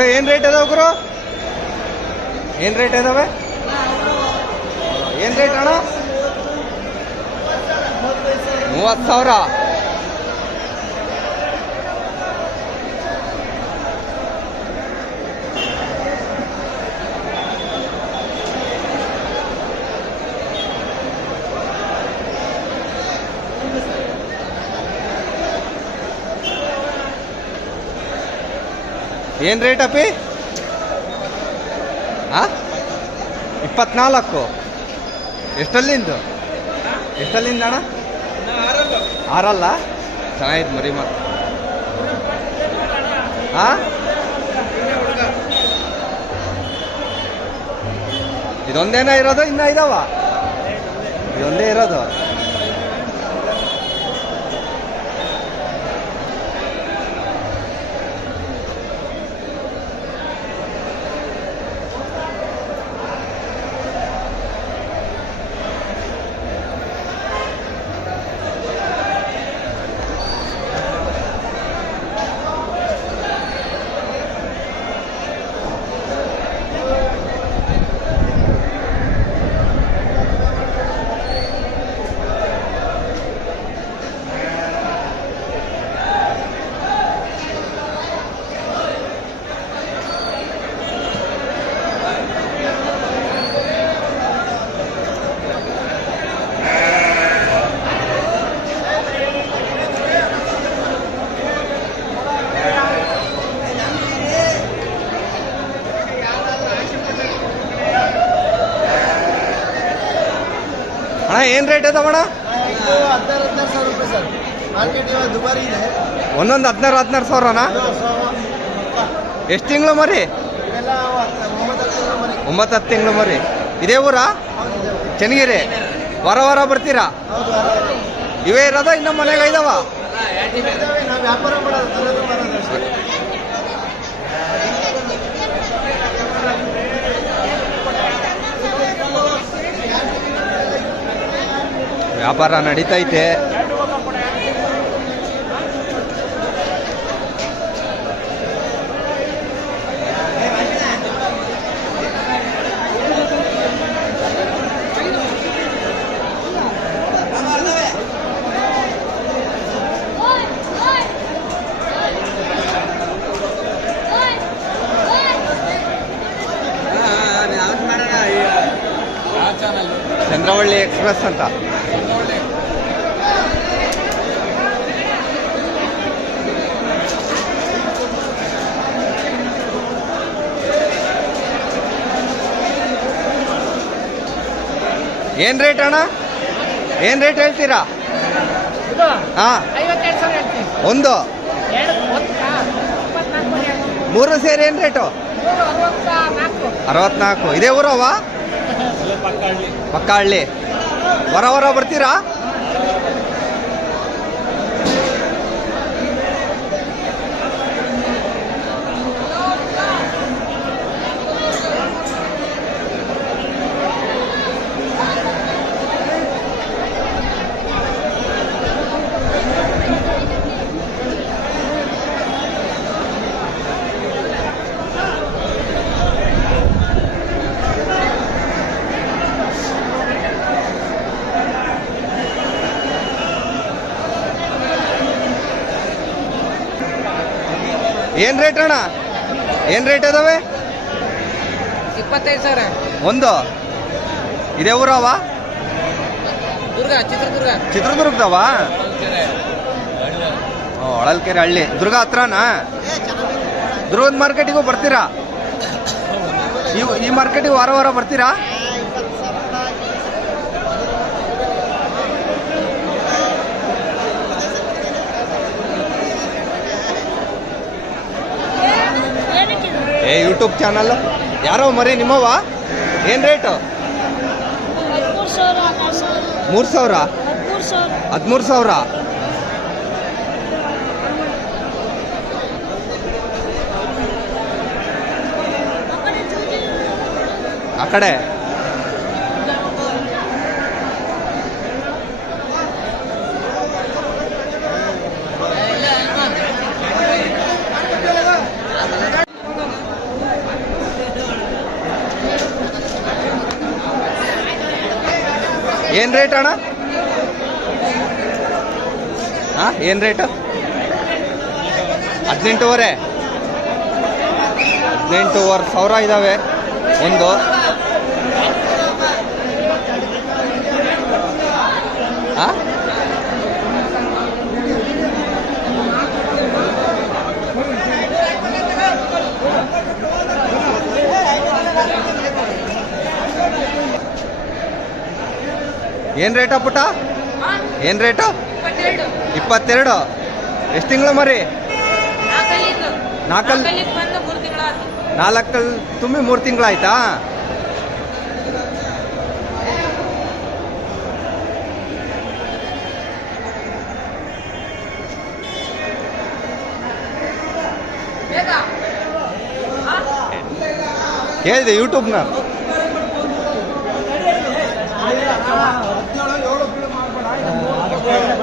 ಗುರು ಏನು ರೇಟ್ ಅದಾವ ಗುರು? ಏನು ರೇಟ್ ಇದಾವೆ ಏನು ರೇಟ್ ಅಣ್ಣ? ಮೂವತ್ತು ಸಾವಿರ. ಏನು ರೇಟ್ ಅಪ್ಪಿ? ಆ? ಇಪ್ಪತ್ನಾಲ್ಕು. ಎಷ್ಟಲ್ಲಿಂದು ಎಷ್ಟಲ್ಲಿಂದ ಅಣ್ಣ? ಆರಲ್ಲ? ಚೆನ್ನಾಗಿತ್ತು ಮರಿ ಮತ್ತೆ ಹಾ ಇದೊಂದೇನ ಇರೋದು, ಇನ್ನ ಇದಾವ ಇದೊಂದೇ ಇರೋದು. ದುಬಾರಿ ಇದೆ. ಒಂದೊಂದು ಹದಿನಾರು ಹದಿನಾರು ಸಾವಿರನಾ? ಎಷ್ಟು ತಿಂಗಳು ಮರಿ? ಒಂಬತ್ತು ಹತ್ತು ತಿಂಗಳು ಮರಿ. ಇದೇ ಊರಾ. ಚೆನ್ನಗಿರಿ. ವಾರ ವಾರ ಬರ್ತೀರಾ. ಇವೇ ಇರೋದ ಇನ್ನು ಮನೆಗೆ ಇದಾವ? ವ್ಯಾಪಾರ ನಡೀತೈತೆ ಚಂದ್ರವಳ್ಳಿ ಎಕ್ಸ್ಪ್ರೆಸ್ ಅಂತ ಏನ್ ರೇಟ್ ಅಣ್ಣ? ಏನ್ ರೇಟ್ ಹೇಳ್ತೀರಾ? ಹಾಂ. ಒಂದು. ಮರಿ ಸೇರಿ ಏನ್ ರೇಟು ಅರವತ್ನಾಲ್ಕು. ಇದೇ ಊರವ ಪಕ್ಕ ಹಳ್ಳಿ. ಹೊರ ಹೊರ ಬರ್ತೀರಾ? ಏನ್ ರೇಟ್ ಅಣ್ಣ ಏನ್ ರೇಟ್ ಅದಾವೆ ಇಪ್ಪತ್ತೈದು ಸಾವಿರ. ಒಂದು? ಇದೇ ಊರವ? ದುರ್ಗ ಚಿತ್ರದುರ್ಗ. ಚಿತ್ರದುರ್ಗದವ? ಹೊಳಲ್ಕೆರೆ ಹಳ್ಳಿ. ದುರ್ಗ ಹತ್ರನಾ? ದುರ್ಗದ ಮಾರ್ಕೆಟಿಗೂ ಬರ್ತೀರಾ? ಈ ಈ ಮಾರ್ಕೆಟಿಗೆ ವಾರ ವಾರ ಬರ್ತೀರಾ ಏ ಯೂಟ್ಯೂಬ್ ಚಾನಲ್ ಯಾರೋ ಮರಿ ನಿಮ್ಮವ ಏನು ರೇಟು ಮೂರು ಸಾವಿರ. ಹದಿಮೂರು ಸಾವಿರ? ಆ ಕಡೆ. ಏನು ರೇಟ್ ಅಣ್ಣ? ಹಾಂ ಏನು ರೇಟು ಹದಿನೆಂಟೂವರೆ. ಹದಿನೆಂಟೂವರೆ ಸಾವಿರ ಇದ್ದಾವೆ ಒಂದು. ಏನು ರೇಟ ಪುಟ ಏನು ರೇಟು ಇಪ್ಪತ್ತೆರಡು. ಎಷ್ಟು ತಿಂಗಳು ಮರಿ? ನಾಲ್ಕಲ್ಲಿ ನಾಲ್ಕಲ್ಲಿ ತುಂಬಿ ಮೂರು ತಿಂಗಳಾಯ್ತಾ? ಹೇಳಿದೆ ಯೂಟ್ಯೂಬ್ನ ಅಂತ ಬಿಡೋಣ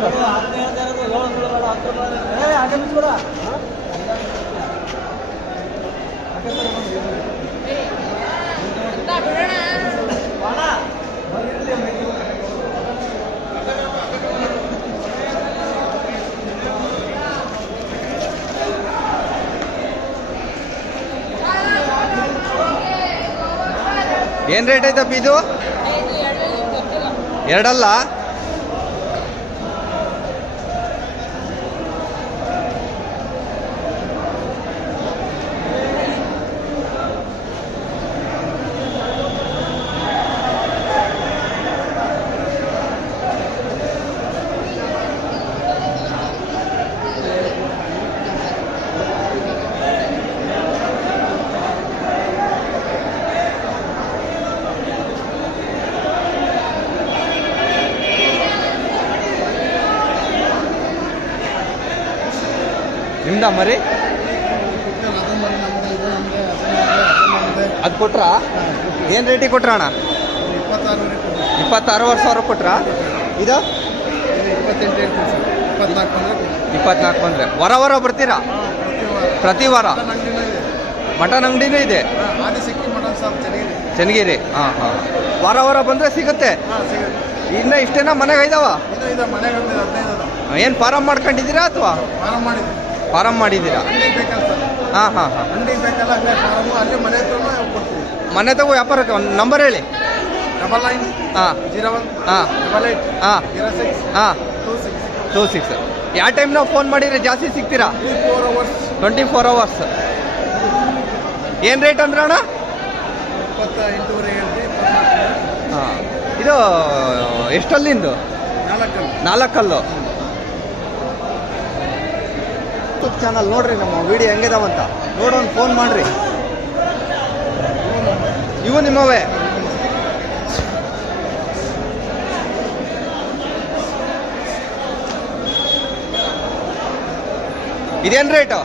ಏನು ರೇಟ್ ಐತಪ್ಪ ಇದು? ಇದು ಎರಡು ಎರಡಲ್ಲ? ಮರಿ. ಅದು ಕೊಟ್ರ? ಏನು ರೇಟಿಗೆ ಕೊಟ್ರ ಅಣ್ಣ ಇಪ್ಪತ್ತಾರುವರೆ ಸಾವಿರ ಕೊಟ್ರ? ಇದು? ಇಪ್ಪತ್ನಾಲ್ಕು ಬಂದರೆ. ವರ ವರ ಬರ್ತೀರಾ? ಪ್ರತಿ ವಾರ? ಮಟನ್ ಅಂಗಡಿನೂ ಇದೆ. ಚನ್ನಗಿರಿ. ಹಾಂ ಹಾಂ. ವಾರ ವಾರ ಬಂದರೆ ಸಿಗುತ್ತೆ? ಇನ್ನ ಇಷ್ಟೇನ ಮನೆಗೆ ಐದವ? ಇದು ಇದೆ ಮನೆಗೆ ಒಂದು ಹದಿನೈದು ಅದ ಏನು ಫಾರಂ ಮಾಡ್ಕೊಂಡಿದ್ದೀರಾ ಅಥವಾ? ಫಾರಮ್ ಮಾಡಿದ್ದೀರಾ? ಹಾಂ ಹಾಂ ಹಾಂ. ಮನೆ ತಗೋ ವ್ಯಾಪಾರಕ್ಕೆ ಒಂದು ನಂಬರ್ ಹೇಳಿ. ಡಬಲ್ ನೈನ್ ಹಾಂ. ಜೀರೋ ಒನ್ ಹಾಂ. ಡಬಲ್ ಏಟ್ ಹಾಂ. ಜೀರೋ ಸಿಕ್ಸ್ ಹಾಂ. ಟೂ ಸಿಕ್ಸ್ ಟೂ ಸಿಕ್ಸ್ ಯಾವ ಟೈಮ್ ನಾವು ಫೋನ್ ಮಾಡಿದ್ರೆ ಜಾಸ್ತಿ ಸಿಗ್ತೀರಾ? Three four hours twenty four hours ಏನು ರೇಟ್ ಅಂದ್ರೆ ಅಣ್ಣ? ಇಪ್ಪತ್ತ ಎಂಟೂವರೆ ಹೇಳ್ತೀವಿ ಹಾಂ. ಇದು ಎಷ್ಟಲ್ಲಿಂದು ನಾಲ್ಕು ನಾಲ್ಕಲ್ಲು? ಯೂಟ್ಯೂಬ್ ಚಾನಲ್ ನೋಡ್ರಿ ನಮ್ಮ ವಿಡಿಯೋ ಹೆಂಗಿದಾವಂತ ನೋಡೋನ್ ಫೋನ್ ಮಾಡ್ರಿ. ಇವು ನಿಮ್ಮವೇ. ಇದೇನು ರೇಟು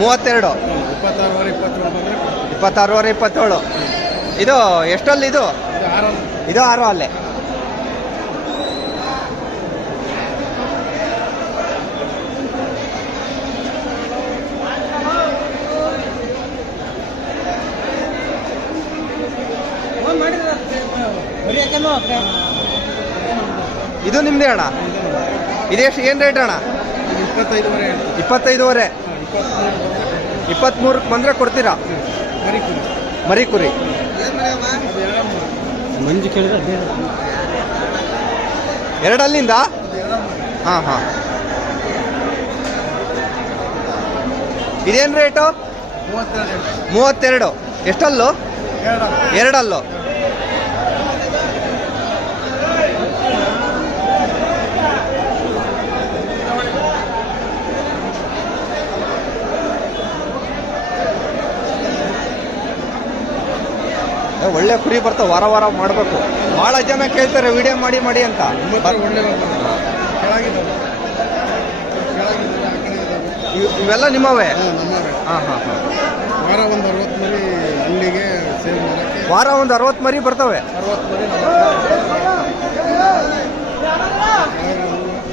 ಮೂವತ್ತೆರಡು ಇಪ್ಪತ್ತಾರು ಇಪ್ಪತ್ತಾರುವರೆ ಇಪ್ಪತ್ತೇಳು ಇದು ಎಷ್ಟಲ್ಲಿ ಇದು? ಇದು ಆರು ಅಲ್ಲೇ ಇದು ನಿಮ್ದೇ ಅಣ್ಣ? ಇದೆಷ್ಟು ಏನು ರೇಟ್ ಅಣ್ಣ? ಇಪ್ಪತ್ತೈದುವರೆ. ಇಪ್ಪತ್ತ್ಮೂರಕ್ಕೆ ಬಂದರೆ ಕೊಡ್ತೀರಾ? ಮರಿ ಕುರಿ ಮಂಜು ಕೇಳಿದ್ರೆ ಎರಡಲ್ಲಿಂದ? ಹಾ ಹಾ. ಇದೇನು ರೇಟು ಮೂವತ್ತೆರಡು. ಎಷ್ಟಲ್ಲೋ? ಎರಡಲ್ಲು. ಒಳ್ಳೆ ಕುರಿ ಬರ್ತಾವೆ ವಾರ ವಾರ ಮಾಡಬೇಕು ಭಾಳ ಜನ ಕೇಳ್ತಾರೆ ವಿಡಿಯೋ ಮಾಡಿ ಮಾಡಿ ಅಂತ ಇವೆಲ್ಲ ನಿಮ್ಮವೇ ಹಾಂ ಹಾಂ ವಾರ ಒಂದು ಅರವತ್ತು ಮರಿ ಅಂಗಡಿಗೆ ಸೇಲ್ ಮಾಡೋಕ್ಕೆ ವಾರ ಒಂದು ಅರವತ್ತು ಮರಿ ಬರ್ತವೆ ಅರವತ್ತು ಮರಿ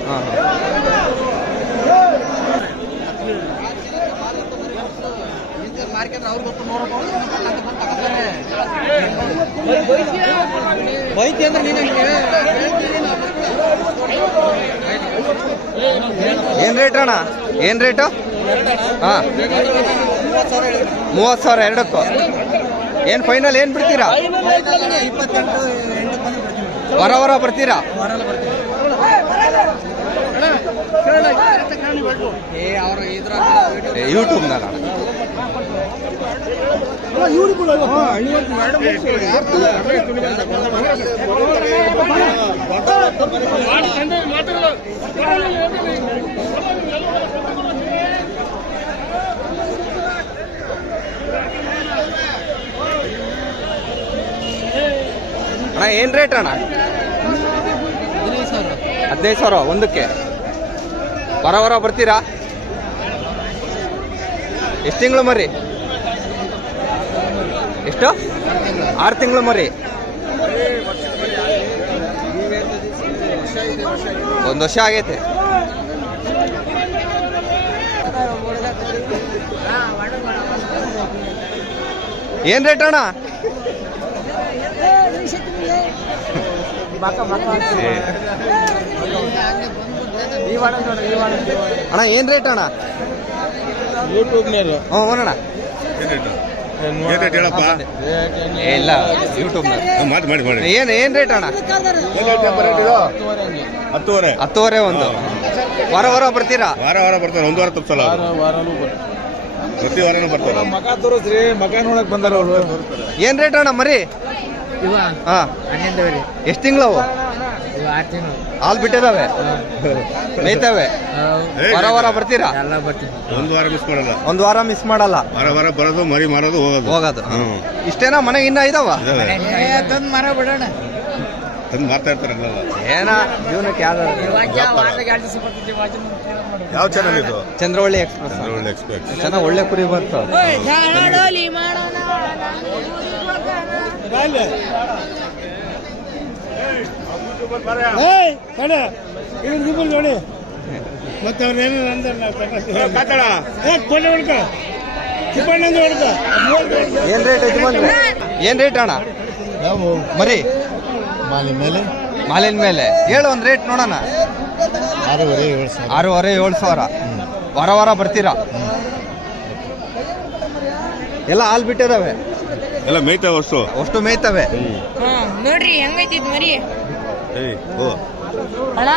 ಹಾಂ ಹಾಂ ಹೋಯ್ತಿ ಅಂದ್ರೆ ಏನ್ ರೇಟ್ ಅಣ್ಣ? ಏನ್ ರೇಟು ಮೂವತ್ತು ಸಾವಿರ, ಎರಡಕ್ಕೂ. ಏನ್ ಫೈನಲ್ ಏನ್ ಬಿಡ್ತೀರಾ? ಹೊರ ವರ ಬರ್ತೀರಾ? ಯೂಟ್ಯೂಬ್ನಾಗ ಅಣ್ಣ ಏನ್ ರೇಟ್ ಅಣ್ಣ ಹದಿನೈದು ಸಾವಿರ ಒಂದಕ್ಕೆ ಹೊರ ಹೊರ ಬರ್ತೀರಾ ಎಷ್ಟು ತಿಂಗಳು ಮರಿ ಎಷ್ಟು? ಆರು ತಿಂಗಳು ಮರಿ. ಒಂದು ವರ್ಷ ಆಗೈತೆ. ಏನ್ ರೇಟ್ ಅಣ್ಣ? ಅಣ್ಣ ಏನ್ ರೇಟ್ ಅಣ್ಣ? ಯೂಟ್ಯೂಬ್ನೇರು ಹ್ಞೂ ಅಣ್ಣ? ಏನ್ ಹೇಳಪ್ಪ? ಏ, ಇಲ್ಲ ಯೂಟ್ಯೂಬ್ನಾಗ ಮಾಡಿ ಮಾಡಿ ಮಾಡಿ. ಏನು ಏನ್ ರೇಟ್ ಅಣ್ಣ? ಹತ್ತುವರೆ. ಹತ್ತುವರೆ ಒಂದು. ವಾರ ವಾರ ಬರ್ತೀರಾ? ವಾರ ವಾರ ಬರ್ತಾರೆ ಒಂದು ವಾರ ತಪ್ಸಲ್ಲ ಅವ್ರು. ಪ್ರತಿ ವಾರನೂ ಬರ್ತಾರೆ. ಮಗ ತೋರಿಸ್ರಿ ಮಗ ನೋಡಕ್ ಬಂದಾರ ಅವರು. ಏನ್ ರೇಟ್ ಅಣ್ಣ ಮರಿ? ಹಾ. ಎಷ್ಟು ತಿಂಗಳವು? ಆರು ತಿಂಗಳು ಹಾಲು ಬಿಟ್ಟಿದಾವೆ ಮೇಯ್ತವೆ? ವಾರ ವಾರ ಬರ್ತೀರಾ? ಎಲ್ಲ ಬರ್ತೀನಿ. ಒಂದು ವಾರ ಮಿಸ್ ಮಾಡಲ್ಲ. ಒಂದು ವಾರ ಮಿಸ್ ಮಾಡಲ್ಲ? ವಾರ ವಾರ ಬರೋದು ಮರಿ ಮಾರೋದು ಹೋಗೋದು. ಹೋಗೋದು. ಹ್ಮ್. ಇಷ್ಟೇನಾ? ಮನೆಗೆ ಇನ್ನ ಇದಾವ? ಇದಾವೆ. ತಂದು ಮರ ಬಿಡೋಣ. ತಂದು ಹಂಗಲ್ಲ ಏನ? ಜೀವನಕ್ಕೆ ಯಾವ್ದು ಯಾವ ಚಾನಲ್ ಇದು? ಚಂದ್ರವಳ್ಳಿ ಎಕ್ಸ್ಪ್ರೆಸ್ ಚಂದ್ರವಳ್ಳಿ ಎಕ್ಸ್ಪ್ರೆಸ್ ಚೆನ್ನಾಗಿ ಒಳ್ಳೆ ಕುರಿ ಬಂತು. ಮಾಡೋಣ ನೋಡಿ. ಮತ್ತೆ ಅವ್ರು ಏನೇನು ಅಂದಾರ ಕೊನೆ ಹುಡ್ಕ. ಚಿಪ್ಪಣ್ಣಂದು ಹುಡ್ಕ. ಏನ್ ರೇಟ್ ಐತಿ ಬಂದ್ರೆ ಏನ್ ರೇಟ್ ಅಣ್ಣ? ನಾವು ಮರಿ. ಮಾಲಿನ ಮೇಲೆ? ಮಾಲಿನ ಮೇಲೆ. ಹೇಳು ಒಂದ್ ರೇಟ್ ನೋಡೋಣ. ಆರೂವರೆ ಏಳು ಸಾವಿರ. ಆರೂವರೆ ಏಳು ಸಾವಿರ. ವಾರ ವಾರ ಬರ್ತೀರಾ? ಎಲ್ಲ ಹಾಲು ಬಿಟ್ಟಿದಾವೆ. ಎಲ್ಲ ಮೇಯ್ತಾವೆ ಅಷ್ಟು. ಅಷ್ಟು ಮೇಯ್ತಾವೆ. ಹಾ ನೋಡ್ರಿ ಹೆಂಗೈತಿ ಮರಿ? ಓ ಅಣ್ಣ